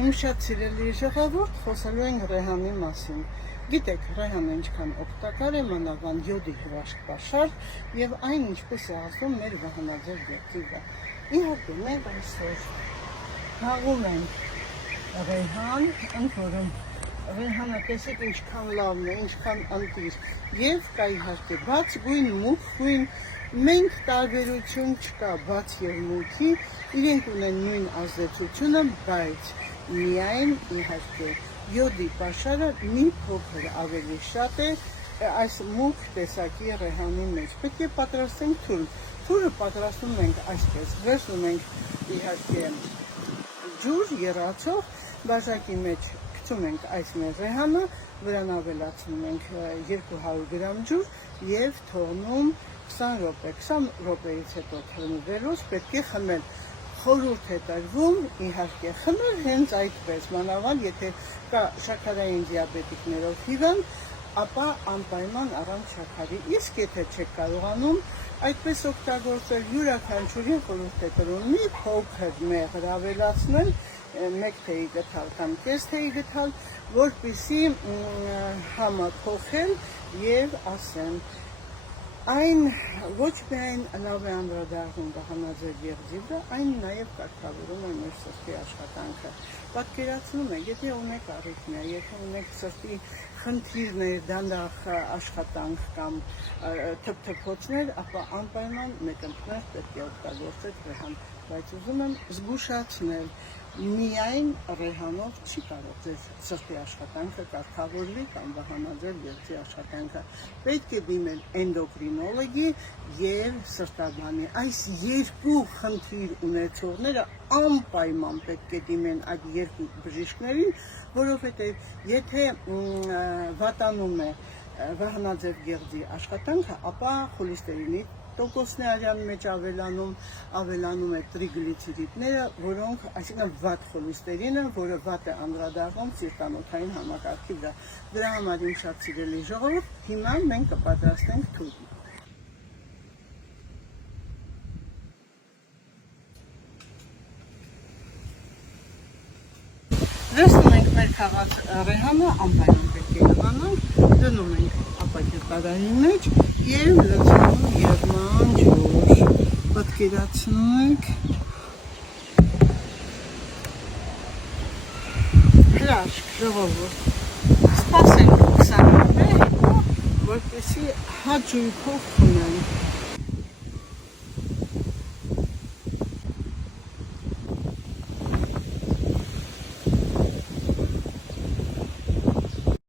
Իմ շատ սիրելի ժողովուրդ, խոսելու ենք ռեհանի մասին։ Գիտեք, ռեհանը ինչքան օգտակար է, մանավանդ յոդի հրաշք պաշար եւ այն ինչպես է ասում մեր վահանաձև գեղձի վրա։ Իհարկե, մենք այսօր հաղում ենք ռեհան, ընդ որում ռեհանը տեսեք ինչքան լավն է, ինչքան ընտիր եւ կա իհարկե բաց գույն, մուգ գույն, մենք տարբերություն չկա բաց եւ մուգի, իրենք ունեն նույն ազդեցությունը, բայց միայն իհարկե յոդի պաշարը մի փոքր ավելի շատ է այս մուգ տեսակի ռեհանի մեջ։ Պետք է պատրաստենք թուր։ Թուրը պատրաստում ենք այսպես, վերցնում ենք իհարկե ջուր եռացող, բաժակի մեջ գցում ենք այս մեր ռեհանը, վրան ավելացնում ենք 200 գրամ ջուր եւ թողնում 20 րոպե։ 20 րոպեից հետո թողնվելուց պետք է խմել։ Խորհուրդ է տրվում, իհարկե, խմել հենց այդպես, մանավանդ եթե կա շաքարային դիաբետիկներով հիվանդ, ապա անպայման առանց շաքարի։ Իսկ եթե չեք կարողանում այդպես օգտագործել, յուրաքանչյուրին խորհուրդ է տրվում մի փոքր մեղր ավելացնել, մեկ թեյի գթալ կամ կես թեյի գթալ, որպեսզի համը փոխել եւ ասեմ այն ոչ միայն լավ է անդրադառնում վահանաձև գեղձի վրա, այն նաև կարգավորում է մեր սրտի աշխատանքը։ Պատկերացնում եք, եթե ունեք առիթներ, եթե ունեք սրտի խնդիրներ, դանդաղ աշխատանք կամ թփթփոցներ, ապա անպայման մեկընկներ պետք է օգտագործեք ռեհան, բայց ուզում եմ զգուշացնել, միայն ռեհանով չի կարող ձեր սրտի աշխատանքը կարգավորվի կամ վահանաձև գեղձի աշխատանքը։ Պետք է դիմել էնդոկրինոլոգի եւ սրտաբանի։ Այս երկու խնդիր ունեցողները անպայման պետք է դիմեն այդ երկու բժիշկներին, որովհետեւ եթե վատանում է վահանաձև գեղձի աշխատանքը, ապա խոլեստերինի տոկոսն է արյան մեջ ավելանում է տրիգլիցերիդները, որոնք, այսինքն վատ խոլեստերինը, որը վատ է անդրադառնում սիրտանոթային համակարգի վրա։ Դրա համար իմ շատ սիրելի ժողովուրդ, հիմա մենք կպատրաստենք թուրը։ Վերցնում ենք մեր քաղաք ռեհանը, անպայման պետք է լվանանք, դնում ենք ապակեպարանի մեջ եւ լցնում եղման ջուր։ Պատկերացնում եք հրաշք ժողովուրդ։ Սպասենք 20 րոպե, որպեսզի հաճույքով խմենք։